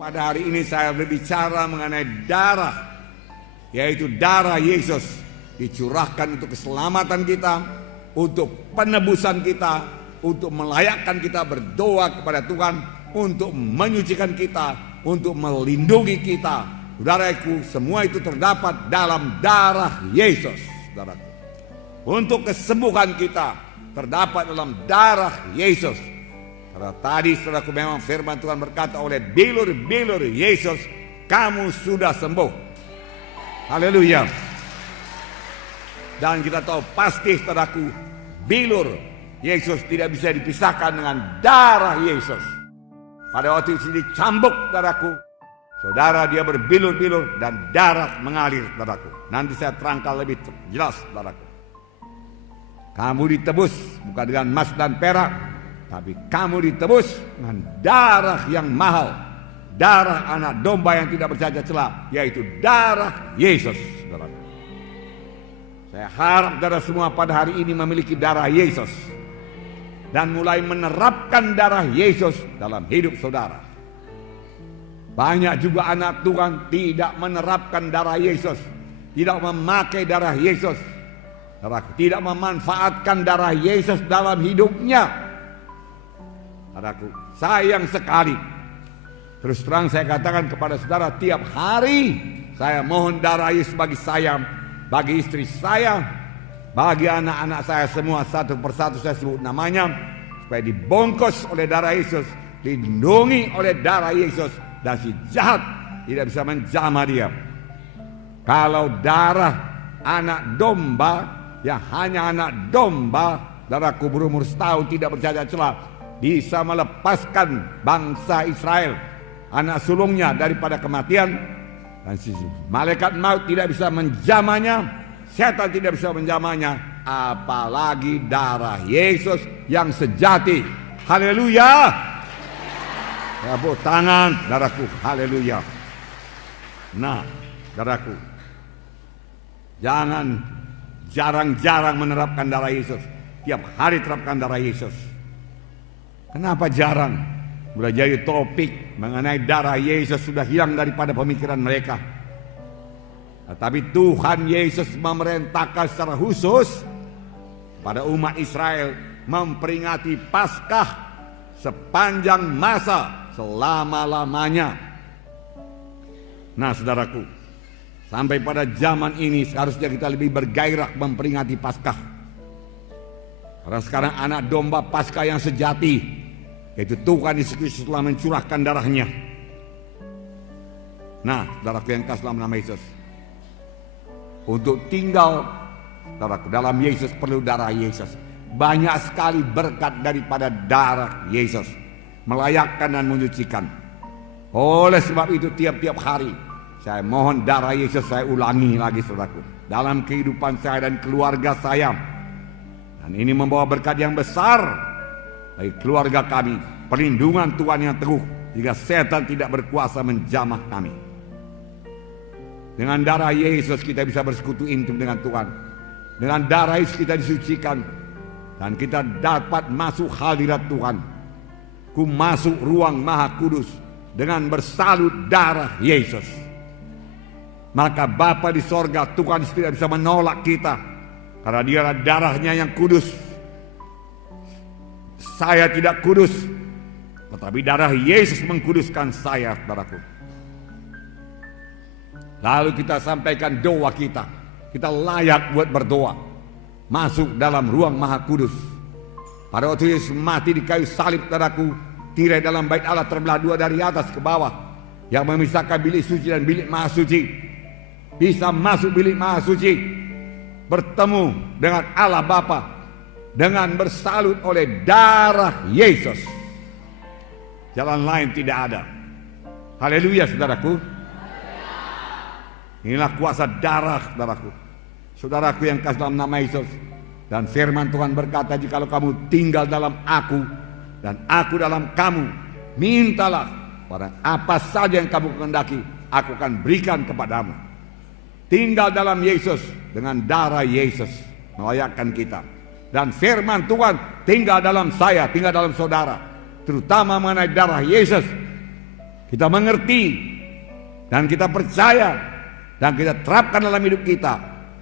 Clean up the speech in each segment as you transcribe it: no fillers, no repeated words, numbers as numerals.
Pada hari ini saya berbicara mengenai darah, yaitu darah Yesus dicurahkan untuk keselamatan kita, untuk penebusan kita, untuk melayakkan kita berdoa kepada Tuhan, untuk menyucikan kita, untuk melindungi kita. Saudaraku, semua itu terdapat dalam darah Yesus. Saudaraku, untuk kesembuhan kita terdapat dalam darah Yesus. Karena tadi saudaraku memang firman Tuhan berkata oleh bilur-bilur Yesus, kamu sudah sembuh. Haleluya. Dan kita tahu pasti saudaraku, bilur Yesus tidak bisa dipisahkan dengan darah Yesus. Pada waktu itu dicambuk saudaraku, saudara dia berbilur-bilur dan darah mengalir saudaraku. Nanti saya terangkan lebih jelas saudaraku. Kamu ditebus bukan dengan emas dan perak, tapi kamu ditebus dengan darah yang mahal, darah anak domba yang tidak bercacat celah, yaitu darah Yesus. Saudara. Saya harap saudara semua pada hari ini memiliki darah Yesus dan mulai menerapkan darah Yesus dalam hidup saudara. Banyak juga anak Tuhan tidak menerapkan darah Yesus, tidak memakai darah Yesus, tidak memanfaatkan darah Yesus dalam hidupnya. Saudaraku, sayang sekali. Terus terang saya katakan kepada saudara, tiap hari saya mohon darah Yesus bagi saya, bagi istri saya, bagi anak-anak saya semua, satu persatu saya sebut namanya, supaya dibungkus oleh darah Yesus, dilindungi oleh darah Yesus, dan si jahat tidak bisa menjamah dia. Kalau darah anak domba, yang hanya anak domba, darahku berumur setahun tidak bercacat celah, bisa melepaskan bangsa Israel, anak sulungnya, daripada kematian. Dan malaikat maut tidak bisa menjamahnya, setan tidak bisa menjamahnya, apalagi darah Yesus yang sejati. Haleluya. Tepuk tangan darahku. Haleluya. Nah darahku, jangan jarang-jarang menerapkan darah Yesus. Tiap hari terapkan darah Yesus. Kenapa jarang? Sudah jadi topik mengenai darah Yesus sudah hilang daripada pemikiran mereka. Tetapi Tuhan Yesus memerintahkan secara khusus pada umat Israel memperingati Paskah sepanjang masa, selama-lamanya. Nah saudaraku, sampai pada zaman ini seharusnya kita lebih bergairah memperingati Paskah. Karena sekarang anak domba Paskah yang sejati, yaitu Tuhan Yesus Kristus telah mencurahkan darahnya. Nah, saudaraku yang kasih dalam nama Yesus, untuk tinggal saudaraku dalam Yesus perlu darah Yesus. Banyak sekali berkat daripada darah Yesus, melayakkan dan menyucikan. Oleh sebab itu tiap-tiap hari saya mohon darah Yesus, saya ulangi lagi saudaraku, dalam kehidupan saya dan keluarga saya. Dan ini membawa berkat yang besar bagi keluarga kami, perlindungan Tuhan yang teguh, jika setan tidak berkuasa menjamah kami. Dengan darah Yesus kita bisa bersekutu intim dengan Tuhan. Dengan darah Yesus kita disucikan, dan kita dapat masuk hadirat Tuhan. Ku masuk ruang Maha Kudus dengan bersalut darah Yesus. Maka Bapa di sorga, Tuhan tidak bisa menolak kita, karena dialah darahnya yang kudus. Saya tidak kudus, tetapi darah Yesus mengkuduskan saya, saudaraku. Lalu kita sampaikan doa kita. Kita layak buat berdoa, masuk dalam ruang Maha Kudus. Pada waktu Yesus mati di kayu salib, saudaraku, tirai dalam bait Allah terbelah dua dari atas ke bawah, yang memisahkan bilik suci dan bilik Maha Suci. Bisa masuk bilik Maha Suci, bertemu dengan Allah Bapa dengan bersalut oleh darah Yesus. Jalan lain tidak ada. Haleluya saudaraku. Inilah kuasa darah saudaraku. Saudaraku yang kasih dalam nama Yesus. Dan firman Tuhan berkata, jikalau kamu tinggal dalam aku dan aku dalam kamu, mintalah pada apa saja yang kamu kehendaki, aku akan berikan kepadamu. Tinggal dalam Yesus dengan darah Yesus melayakkan kita. Dan firman Tuhan tinggal dalam saya, tinggal dalam saudara, terutama mengenai darah Yesus. kita mengerti, dan kita percaya, dan kita terapkan dalam hidup kita,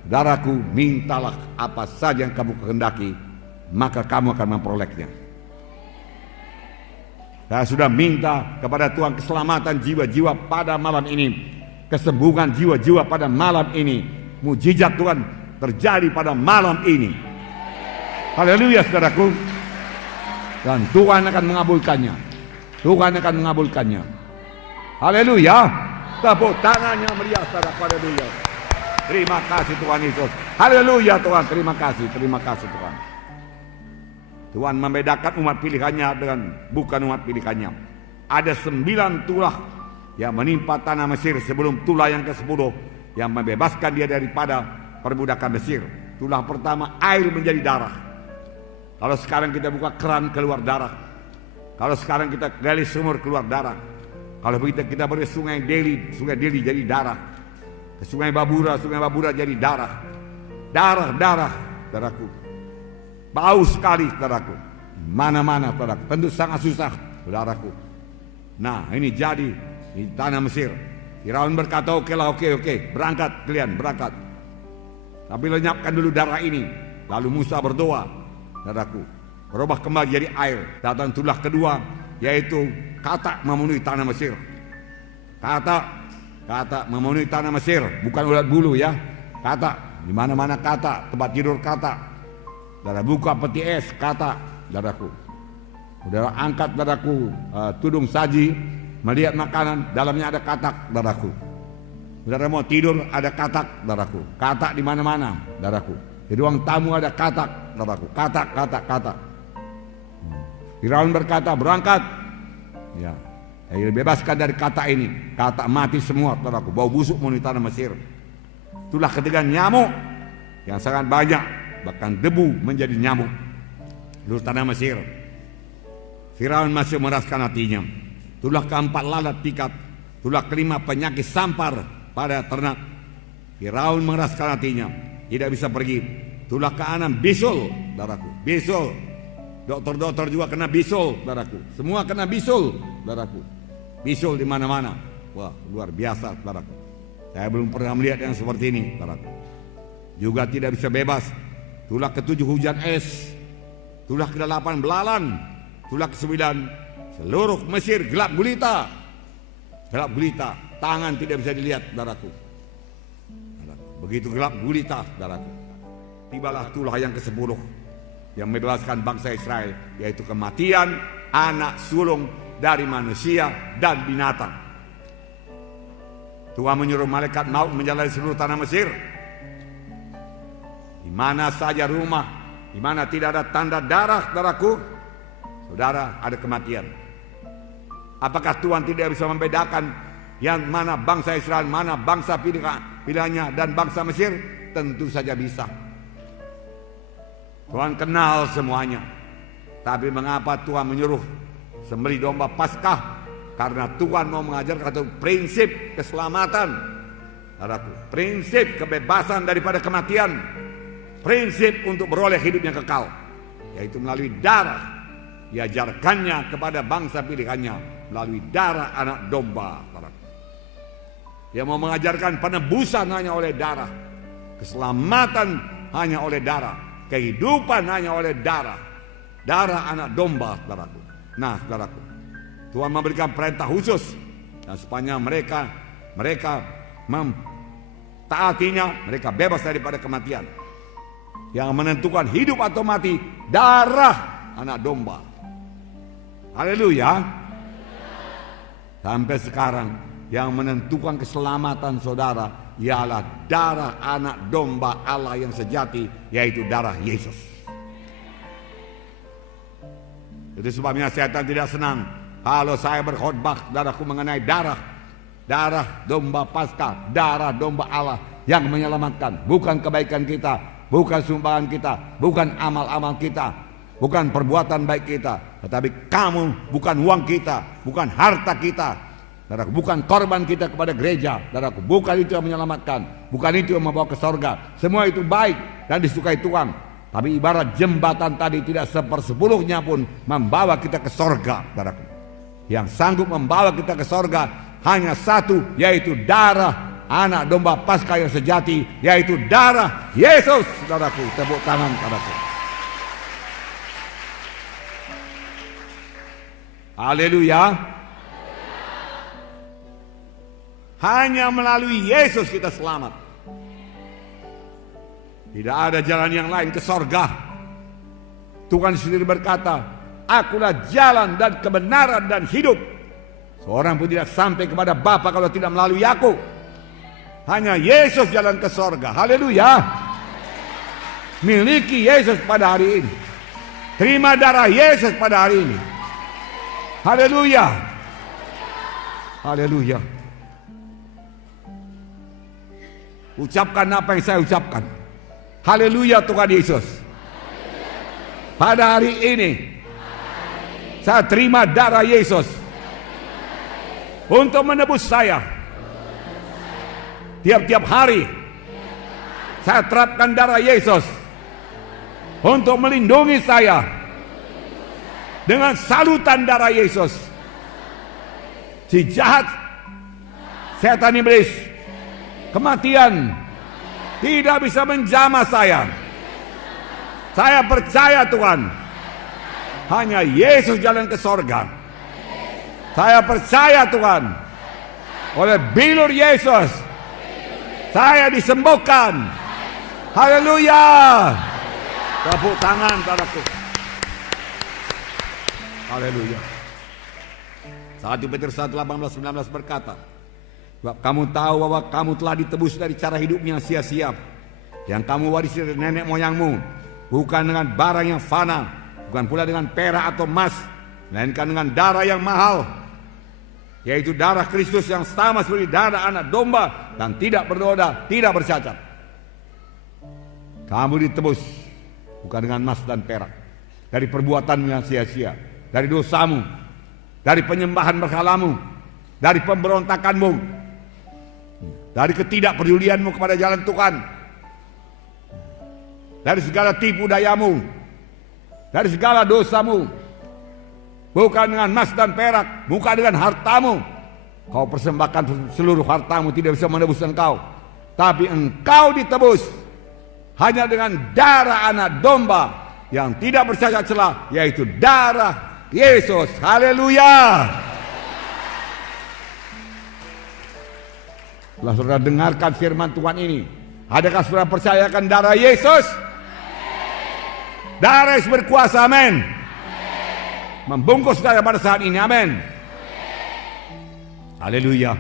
saudaraku, mintalah apa saja yang kamu kehendaki, maka kamu akan memperolehnya. Saya sudah minta kepada Tuhan keselamatan jiwa-jiwa pada malam ini, kesembuhan jiwa-jiwa pada malam ini, mujizat Tuhan terjadi pada malam ini. Haleluya, saudaraku. Dan Tuhan akan mengabulkannya. Tuhan akan mengabulkannya. Haleluya. Tepuk tangannya meriah, saudaraku. Haleluya. Terima kasih Tuhan Yesus. Haleluya Tuhan, terima kasih Tuhan. Tuhan membedakan umat pilihannya dengan bukan umat pilihannya. Ada 9 tulah yang menimpa tanah Mesir sebelum tulah yang ke-10 yang membebaskan dia daripada perbudakan Mesir. Tulah pertama, air menjadi darah. Kalau sekarang kita buka keran, keluar darah. Kalau sekarang kita gali sumur, keluar darah. Kalau begitu kita beri sungai Delhi jadi darah. Sungai Babura jadi darah. Darah, saudaraku. Bau sekali, saudaraku. Mana-mana, saudaraku. Tentu sangat susah, saudaraku. Nah, ini jadi di tanah Mesir. Firaun berkata, oke, berangkat kalian, berangkat. Tapi lenyapkan dulu darah ini. Lalu Musa berdoa, saudaraku. Berubah kembali jadi air. Datang tulah kedua, yaitu katak memenuhi tanah Mesir. Katak memenuhi tanah Mesir, bukan ulat bulu ya. Katak, di mana-mana katak, tempat tidur katak. Saudara buka peti es, katak, saudaraku. Saudara angkat, saudaraku, tudung saji, melihat makanan, dalamnya ada katak, saudaraku. Saudara mau tidur, ada katak, saudaraku. Katak di mana-mana, saudaraku. Di ruang tamu ada katak, saudaraku. Katak. Firaun berkata, berangkat. Ya, bebaskan dari katak ini. Katak mati semua, saudaraku. Bau busuk memenuhi tanah Mesir. Itulah ketiga nyamuk yang sangat banyak, bahkan debu menjadi nyamuk di tanah Mesir. Firaun masih meraskan hatinya. Tulah keempat lalat pikat. Tulah kelima penyakit sampar pada ternak. Firaun meraskan hatinya, tidak bisa pergi. Tulah keenam bisul, saudaraku. Bisul. Dokter juga kena bisul, saudaraku. Semua kena bisul, saudaraku. Bisul di mana-mana. Wah, luar biasa, saudaraku. Saya belum pernah melihat yang seperti ini, saudaraku. Juga tidak bisa bebas. Tulah ke-7 hujan es. Tulah ke-8 belalang. Tulah ke-9 seluruh Mesir gelap gulita. Gelap gulita. Tangan tidak bisa dilihat, saudaraku. Begitu gelap gulita, saudaraku. Tibalah tulah yang ke-10 yang membebaskan bangsa Israel, yaitu kematian anak sulung dari manusia dan binatang. Tuhan menyuruh malaikat maut menjalani seluruh tanah Mesir. Di mana saja rumah, di mana tidak ada tanda darah, saudaraku, saudara, ada kematian. Apakah Tuhan tidak bisa membedakan yang mana bangsa Israel, mana bangsa pilihannya dan bangsa Mesir? Tentu saja bisa. Tuhan kenal semuanya. Tapi mengapa Tuhan menyuruh sembelih domba Paskah? Karena Tuhan mau mengajarkan satu prinsip keselamatan, saudaraku. Prinsip kebebasan daripada kematian. Prinsip untuk beroleh hidup yang kekal, yaitu melalui darah. Diajarkannya kepada bangsa pilihannya melalui darah anak domba, saudaraku. Dia mau mengajarkan penebusan hanya oleh darah, keselamatan hanya oleh darah, kehidupan hanya oleh darah. Darah anak domba, saudaraku. Nah, saudaraku, Tuhan memberikan perintah khusus, dan sepanjang mereka mentaatinya, mereka bebas daripada kematian. Yang menentukan hidup atau mati, darah anak domba. Haleluya. Sampai sekarang yang menentukan keselamatan saudara ialah darah anak domba Allah yang sejati, yaitu darah Yesus. Itu sebabnya setan tidak senang kalau saya berkhotbah, saudaraku, mengenai darah domba Paskah, darah domba Allah yang menyelamatkan. Bukan kebaikan kita, bukan sumbangan kita, bukan amal-amal kita, bukan perbuatan baik kita, tetapi kamu, bukan uang kita, bukan harta kita, saudaraku, bukan korban kita kepada gereja, saudaraku, bukan itu yang menyelamatkan, bukan itu yang membawa ke sorga. Semua itu baik dan disukai Tuhan, tapi ibarat jembatan tadi tidak 1/10 pun membawa kita ke sorga, saudaraku. Yang sanggup membawa kita ke sorga hanya satu, yaitu darah anak domba Paskah yang sejati, yaitu darah Yesus. Saudaraku, tepuk tangan saudaraku. Haleluya. Hanya melalui Yesus kita selamat. Tidak ada jalan yang lain ke sorga. Tuhan sendiri berkata, akulah jalan dan kebenaran dan hidup. Seorang pun tidak sampai kepada Bapa kalau tidak melalui aku. Hanya Yesus jalan ke sorga. Haleluya. Miliki Yesus pada hari ini. Terima darah Yesus pada hari ini. Haleluya. Haleluya. Ucapkan apa yang saya ucapkan. Haleluya Tuhan Yesus. Pada hari ini saya terima darah Yesus untuk menebus saya. Tiap-tiap hari saya terapkan darah Yesus untuk melindungi saya dengan salutan darah Yesus. Si jahat, setan iblis, kematian tidak bisa menjamah saya. Saya percaya Tuhan, hanya Yesus jalan ke sorga. Saya percaya Tuhan, oleh bilur Yesus saya disembuhkan. Haleluya. Tepuk tangan saudaraku. Haleluya. 1 Petrus 1:18-19 berkata, sebab kamu tahu bahwa kamu telah ditebus dari cara hidup yang sia-sia, yang kamu warisi dari nenek moyangmu, bukan dengan barang yang fana, bukan pula dengan perak atau emas, melainkan dengan darah yang mahal, yaitu darah Kristus yang sama seperti darah anak domba dan tidak bernoda, tidak bercacat. Kamu ditebus bukan dengan emas dan perak, dari perbuatanmu yang sia-sia, dari dosamu, dari penyembahan berhalamu, dari pemberontakanmu, dari ketidakpedulianmu kepada jalan Tuhan, dari segala tipu dayamu, dari segala dosamu. Bukan dengan emas dan perak, bukan dengan hartamu. Kau persembahkan seluruh hartamu, tidak bisa menebus engkau. Tapi engkau ditebus hanya dengan darah anak domba yang tidak bercacat celah, yaitu darah Yesus. Haleluya. Setelah saudara dengarkan firman Tuhan ini, adakah saudara percayakan darah Yesus? Darah Yesus berkuasa, amin. Membungkus saudara pada saat ini, amin. Haleluya.